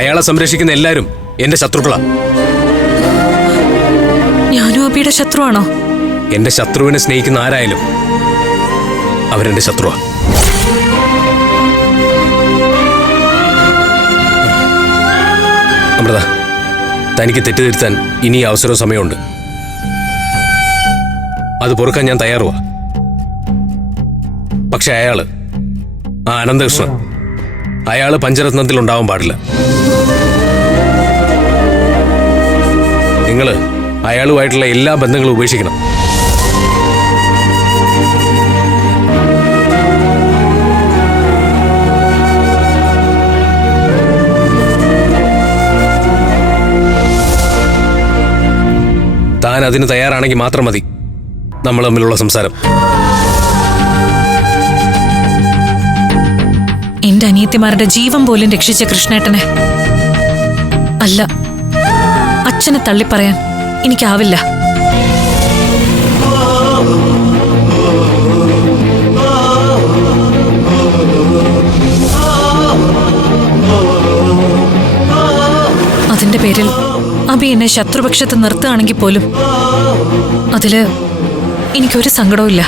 അയാളെ സംരക്ഷിക്കുന്ന എല്ലാരും എന്റെ ശത്രുക്കളാ. ഞാനും അബിയുടെ ശത്രുവാണോ? എന്റെ ശത്രുവിനെ സ്നേഹിക്കുന്ന ആരായാലും അവരെന്റെ ശത്രുവാ. അമൃത, തനിക്ക് തെറ്റുതിരുത്താൻ ഇനി അവസരവും സമയമുണ്ട്. അത് പൊറുക്കാൻ ഞാൻ തയ്യാറുവാ. പക്ഷെ അയാള്, ആ അനന്തകൃഷ്ണൻ, അയാള് പഞ്ചരത്നത്തിൽ ഉണ്ടാവാൻ പാടില്ല. നിങ്ങള് അയാളുമായിട്ടുള്ള എല്ലാ ബന്ധങ്ങളും ഉപേക്ഷിക്കണം. താൻ അതിന് തയ്യാറാണെങ്കിൽ മാത്രം മതി നമ്മൾ തമ്മിലുള്ള സംസാരം. എന്റെ അനിയത്തിമാരുടെ ജീവൻ പോലും രക്ഷിച്ച കൃഷ്ണേട്ടനെ അല്ല, അച്ഛനെ തള്ളിപ്പറയാൻ എനിക്കാവില്ല. അതിന്റെ പേരിൽ അബി എന്നെ ശത്രുപക്ഷത്ത് നിർത്തുകയാണെങ്കിൽ പോലും അതില് എനിക്കൊരു സങ്കടവും ഇല്ല.